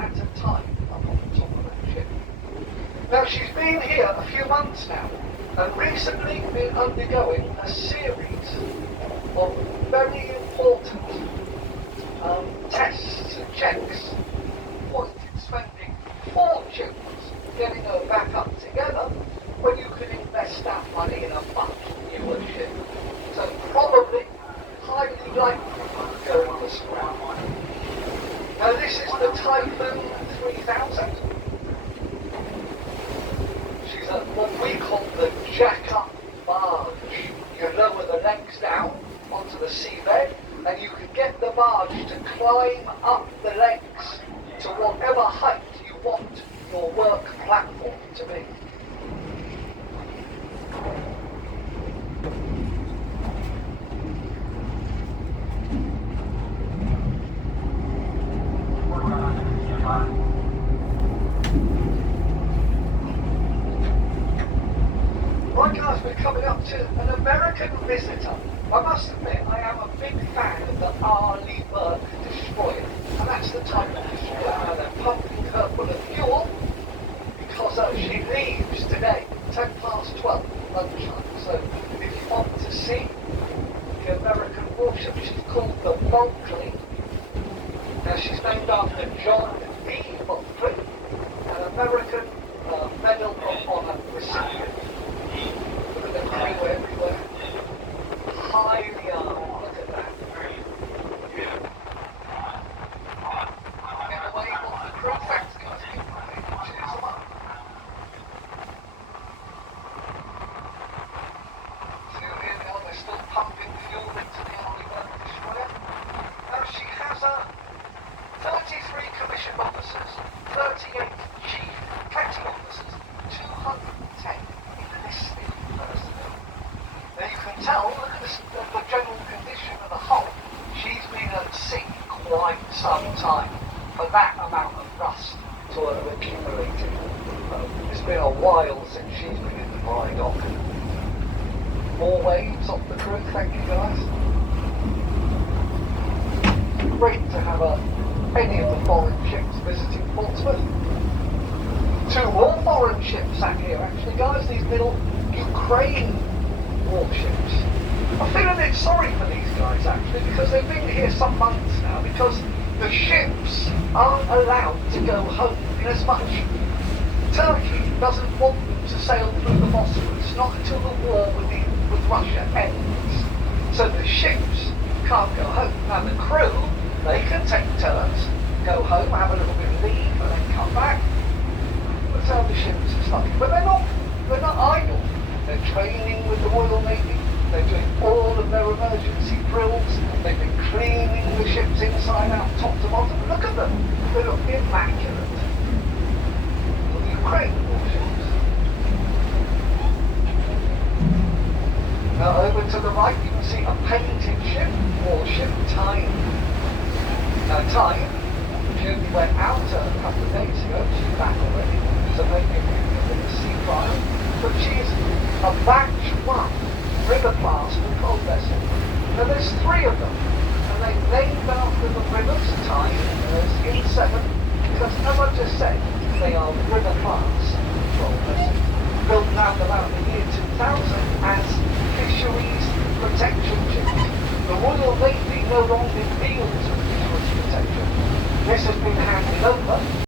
at a time up on the top of that ship. Now she's been here a few months now, and recently been undergoing a series of very important tests and checks, pointed spending fortunes getting her back up together when you can invest that money in a much newer ship. So probably, highly likely, going this round. Now this is the Typhoon 3000. She's what we call the jack-up barge. You lower the legs down onto the seabed, and you can get the barge to climb up the legs to whatever height you want your work platform to be. Right guys, we're coming up to an American visitor. I must admit, I am a big fan of the Arleigh Burke destroyer, and that's the type of destroyer. Now they're pumping her full of fuel because she leaves today, 12:10 lunchtime. So if you want to see the American warship, she's called the Bulkley. Now she's named after John B. Bulkley, an American Medal of Honor recipient. Look at the crew everywhere. Highly armed, look at that. Get away off the crew. Thanks guys, cheers them up. So here they are, they're still pumping fuel into the Arleigh Burke destroyer. Now she has 33 commissioned officers, 38 chief petty officers, 210 enlisted personnel. Now you can tell, look at the general condition of the hull. She's been at sea quite some time for that amount of rust to have accumulated. It's been a while since she's been in the dry dock. More waves off the crew, thank you guys. Great to have any of the foreign ships visiting Portsmouth. Two more foreign ships sat here actually guys, these little Ukraine warships. I feel a bit sorry for these guys actually, because they've been here some months now, because the ships aren't allowed to go home, in as much Turkey doesn't want them to sail through the Bosphorus, not until the war with Russia ends. So the ships can't go home. Now the crew, they can take turns, go home, have a little bit of leave, and then come back. That's how the ships are stuck. But they're not idle. They're training with the Royal Navy. They're doing all of their emergency drills. They've been cleaning the ships inside out, top to bottom. Look at them. They look immaculate. The Ukraine warships. Now over to the right you can see a painted ship, warship, Tyne. Now Tyne, she only went out a couple of days ago. She's back already. So maybe a bit of sea trial. But she's a batch 1 river class patrol vessel. Now there's 3 of them, and they've named after the rivers Tyne in 7, because as I just said, they are river class patrol vessels, built around about the year 2000 as fisheries protection ships. The Royal Navy no longer deals with fisheries protection. This has been handed over